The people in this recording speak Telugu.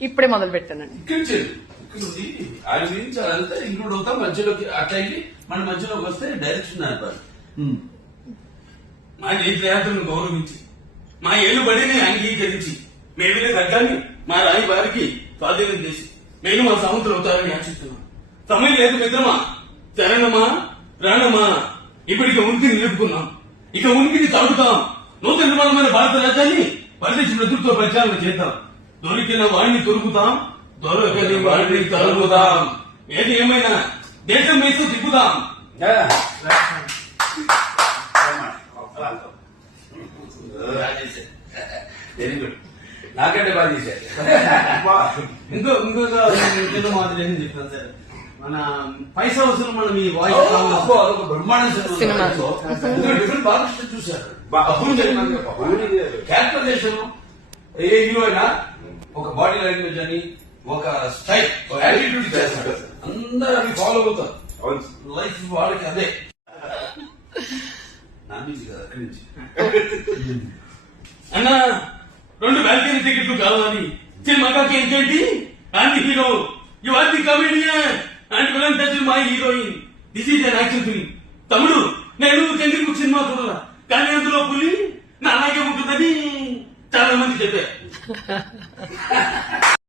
ఇప్పుడే మొదలు పెట్టానండి. ఆయన గురించి అదంతా ఇంక్లూడ్ అవుతాం మధ్యలోకి అట్లా వెళ్ళి మన మధ్యలోకి వస్తే డైరెక్షన్ నడపాలి. మా తీర్థయాత్రను గౌరవించి మా ఏలుబడిని అంగీకరించి మేమే తగ్గాన్ని మా రాయి వారికి స్వాధీనం చేసి మేము మా సముద్రం అవుతారని ఆశిస్తున్నాం. సమయం లేదు మిత్రమా, చరణమా ప్రాణమా, ఇప్పటికి ఉనికిని నిలుపుకున్నాం, ఇక ఉనికిని చాటుతాం. నూతన నిర్మాణమైన భారత రాజ్యాన్ని పరిదేశ నేతృత్వ పరిచాలన చేద్దాం. దొరికిన వాడిని దొరుకుతాం, దొరకని వాడిని తరుగుదాం. ఏది ఏమైనా దేశం మీద తిప్పుదాం. వెరీ గుడ్, నాకంటే బాగా చేశారు. ఇంకొక చిన్న మాదిరి ఏం చెప్తాను సార్, మన పైసా వసూలు మనం ఈ వాయిస్ బ్రహ్మాండ సినిమా డిఫరెంట్ బాగా చూశారు. క్యాల్కులేషన్ ఏ హీరో అయినా ఒక బాడీ లాంగ్వేజ్ అని ఒక స్టైల్ యాటిట్యూడ్ చేస్తాడు, అందరూ అవి ఫాలో అవుతారు. లైఫ్ వాళ్ళకి అదే నామించి కదా అక్కడి నుంచి అన్న 2 బ్యాల్కనీ టికెట్లు కావాలని సినిమాకి ఏంటంటి aunty hero you are the comedian and villain touch my heroine. This is an action film. తమ్ముడు నేను చంద్రముఖి సినిమా చూడాల, కానీ అందులో పులి నా అలాగే ఉంటుందని చాలా మంది చెప్పారు.